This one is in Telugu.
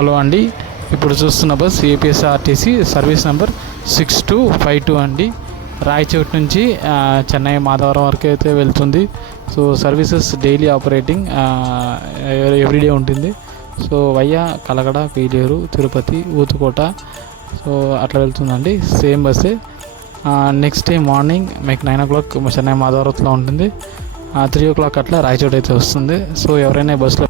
హలో అండి, ఇప్పుడు చూస్తున్న బస్ ఏపీఎస్ఆర్టీసీ సర్వీస్ నెంబర్ 6252 అండి. రాయచోటి నుంచి చెన్నై మాధవరం వరకు అయితే వెళ్తుంది. So services daily operating everyday ఉంటుంది. సో వయ్యా కలగడ, పీలేరు, తిరుపతి, ఊతుకోట సో అట్లా వెళ్తుందండి. సేమ్ బస్సే. నెక్స్ట్ డే మార్నింగ్ మీకు 9 o'clock చెన్నై మాధవరంలో ఉంటుంది. 3 o'clock అట్లా రాయచోటి అయితే వస్తుంది. సో ఎవరైనా బస్సులో